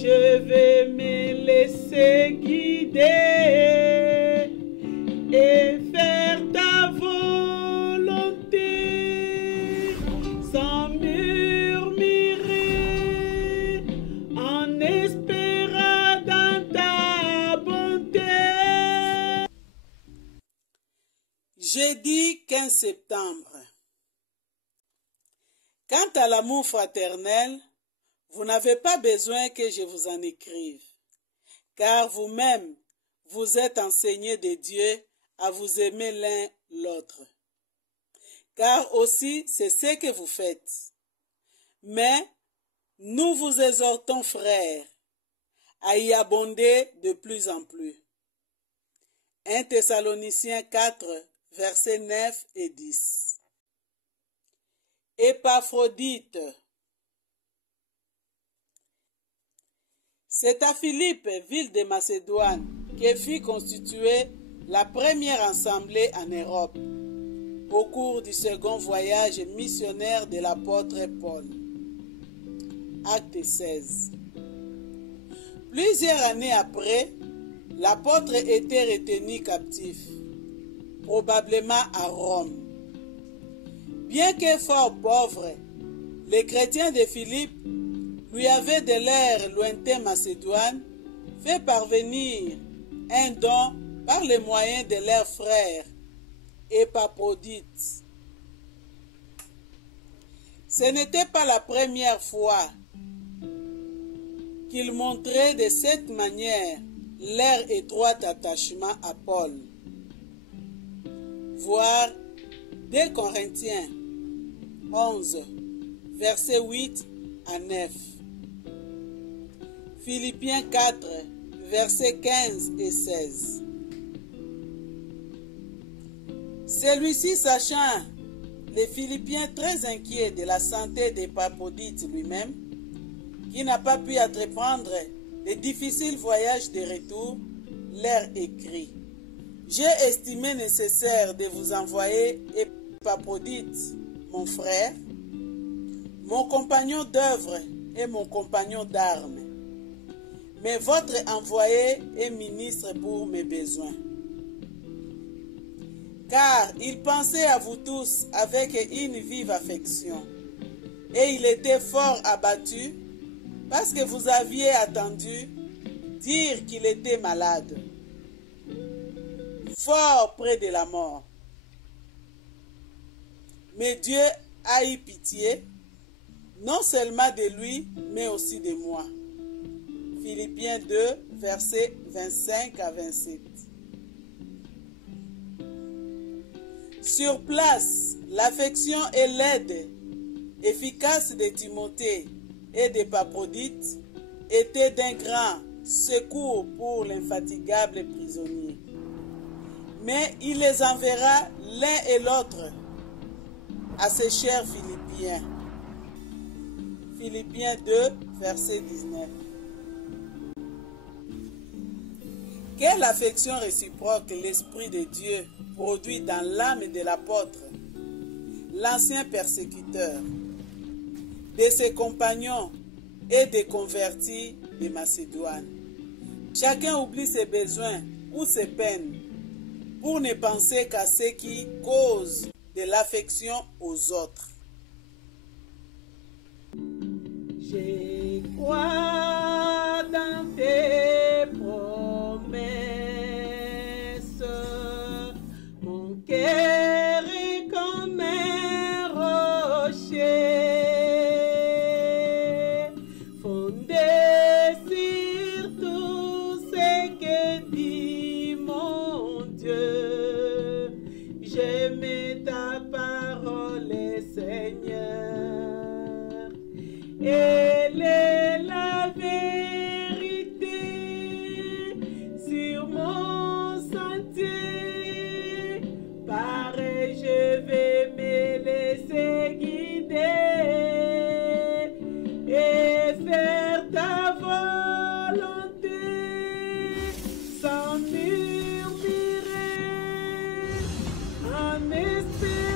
je vais me laisser guider et faire ta volonté sans murmurer, en espérant dans ta bonté. Jeudi 15 septembre. Quant à l'amour fraternel, vous n'avez pas besoin que je vous en écrive, car vous-même, vous êtes enseignés de Dieu à vous aimer l'un l'autre. Car aussi, c'est ce que vous faites. Mais nous vous exhortons, frères, à y abonder de plus en plus. 1 Thessaloniciens 4, versets 9 et 10. Épaphrodite. C'est à Philippe, ville de Macédoine, que fut constituée la première assemblée en Europe, au cours du second voyage missionnaire de l'apôtre Paul. Acte 16. Plusieurs années après, l'apôtre était retenu captif, probablement à Rome. Bien que fort pauvre, les chrétiens de Philippe lui avaient de leur lointain Macédoine fait parvenir un don par les moyens de leur frère Épaphrodite. Ce n'était pas la première fois qu'ils montraient de cette manière leur étroit attachement à Paul. Voir 2 Corinthiens 11, versets 8 à 9. Philippiens 4, versets 15 et 16. Celui-ci, sachant les Philippiens très inquiets de la santé d'Épaphrodite lui-même, qui n'a pas pu entreprendre les difficiles voyages de retour, leur écrit: j'ai estimé nécessaire de vous envoyer Épaphrodite, mon frère, mon compagnon d'œuvre et mon compagnon d'armes. Mais votre envoyé est ministre pour mes besoins. Car il pensait à vous tous avec une vive affection. Et il était fort abattu parce que vous aviez attendu dire qu'il était malade, fort près de la mort. Mais Dieu a eu pitié, non seulement de lui, mais aussi de moi. Philippiens 2, versets 25 à 27. Sur place, l'affection et l'aide efficace de Timothée et d'Épaphrodite étaient d'un grand secours pour l'infatigable prisonnier. Mais il les enverra l'un et l'autre à ses chers Philippiens. Philippiens 2, verset 19. Quelle affection réciproque l'Esprit de Dieu produit dans l'âme de l'apôtre, l'ancien persécuteur, de ses compagnons et des convertis de Macédoine. Chacun oublie ses besoins ou ses peines pour ne penser qu'à ce qui cause de l'affection aux autres. Je crois dans tes promesses, mon cœur est comme un rocher, fondé sur tout ce que dit mon Dieu. J'aime ta parole, Seigneur. Elle est la vérité sur mon sentier. Pareil, je vais me laisser guider et faire ta volonté sans murmurer, en espérant